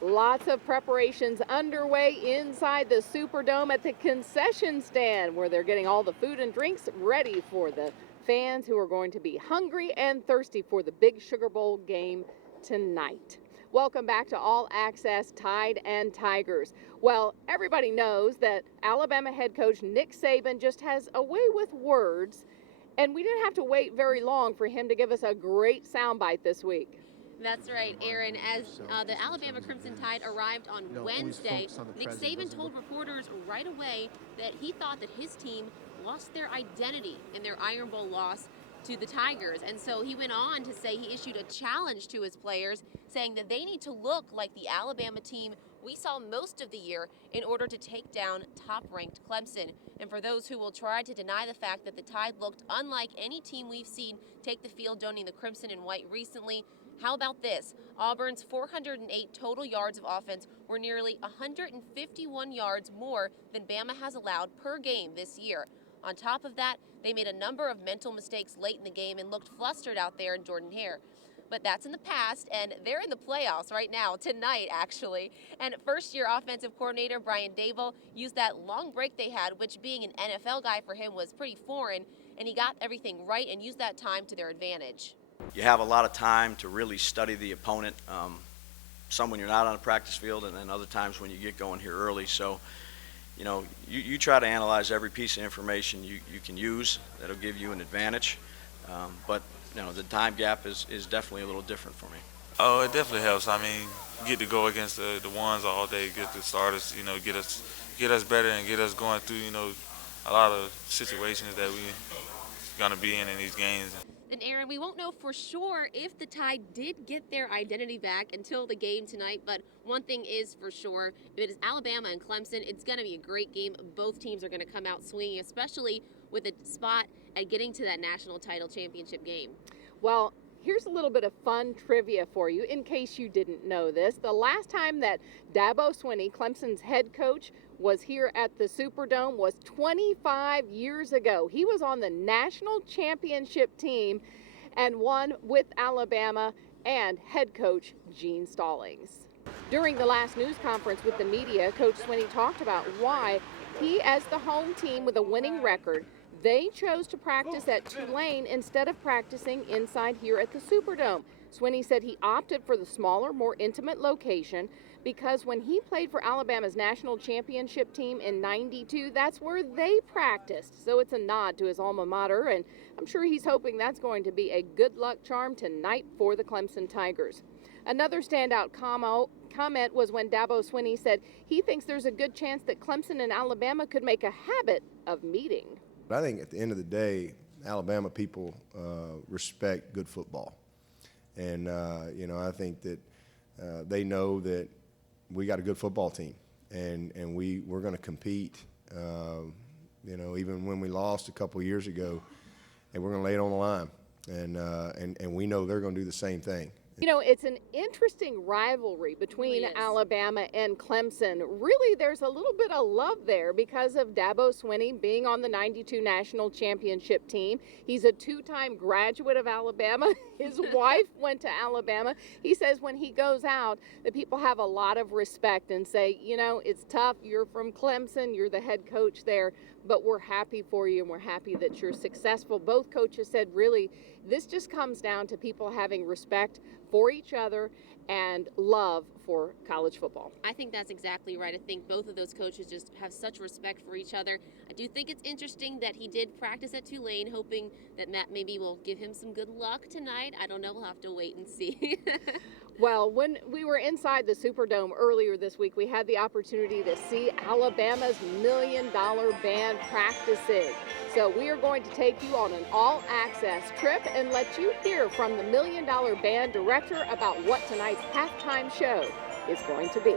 Lots of preparations underway inside the Superdome at the concession stand, where they're getting all the food and drinks ready for the fans who are going to be hungry and thirsty for the Big Sugar Bowl game tonight. Welcome back to All Access Tide and Tigers. Well, everybody knows that Alabama head coach Nick Saban just has a way with words, and we didn't have to wait very long for him to give us a great soundbite this week. That's right, Erin. As the Alabama Crimson Tide arrived on Wednesday, Nick Saban told reporters right away that he thought that his team lost their identity in their Iron Bowl loss to the Tigers. And so he went on to say he issued a challenge to his players, saying that they need to look like the Alabama team we saw most of the year in order to take down top-ranked Clemson. And for those who will try to deny the fact that the Tide looked unlike any team we've seen take the field donning the crimson and white recently, how about this? Auburn's 408 total yards of offense were nearly 151 yards more than Bama has allowed per game this year. On top of that, they made a number of mental mistakes late in the game and looked flustered out there in Jordan Hare. But that's in the past, and they're in the playoffs right now, tonight actually. And first-year offensive coordinator Brian Dable used that long break they had, which being an NFL guy for him was pretty foreign, and he got everything right and used that time to their advantage. You have a lot of time to really study the opponent, some when you're not on a practice field, and then other times when you get going here early. So, you know, you try to analyze every piece of information you can use that'll give you an advantage. But, you know, the time gap is definitely a little different for me. Oh, it definitely helps. I mean, get to go against the ones all day, get the starters, you know, get us better and get us going through, you know, a lot of situations that we're going to be in these games. And Erin, we won't know for sure if the Tide did get their identity back until the game tonight, but one thing is for sure, if it is Alabama and Clemson, it's going to be a great game. Both teams are going to come out swinging, especially with a spot at getting to that national title championship game. Well, here's a little bit of fun trivia for you in case you didn't know this. The last time that Dabo Swinney, Clemson's head coach, was here at the Superdome was 25 years ago. He was on the national championship team and won with Alabama and head coach Gene Stallings. During the last news conference with the media, Coach Swinney talked about why he, as the home team with a winning record, they chose to practice at Tulane instead of practicing inside here at the Superdome. Swinney said he opted for the smaller, more intimate location because when he played for Alabama's national championship team in '92, that's where they practiced. So it's a nod to his alma mater, and I'm sure he's hoping that's going to be a good luck charm tonight for the Clemson Tigers. Another standout comment was when Dabo Swinney said he thinks there's a good chance that Clemson and Alabama could make a habit of meeting. I think at the end of the day, Alabama people respect good football. And, you know, I think that they know that we got a good football team, and we're going to compete, you know, even when we lost a couple years ago, and we're going to lay it on the line. And we know they're going to do the same thing. You know, it's an interesting rivalry between Alabama and Clemson. Really, there's a little bit of love there because of Dabo Swinney being on the '92 national championship team. He's a two-time graduate of Alabama. His wife went to Alabama. He says when he goes out, the people have a lot of respect and say, you know, it's tough. You're from Clemson. You're the head coach there. But we're happy for you, and we're happy that you're successful. Both coaches said, really, this just comes down to people having respect for each other and love for college football. I think that's exactly right. I think both of those coaches just have such respect for each other. I do think it's interesting that he did practice at Tulane, hoping that Matt maybe will give him some good luck tonight. I don't know. We'll have to wait and see. Well, when we were inside the Superdome earlier this week, we had the opportunity to see Alabama's $1 Million Band practicing. So we are going to take you on an all-access trip and let you hear from the $1 Million Band director about what tonight's halftime show is going to be.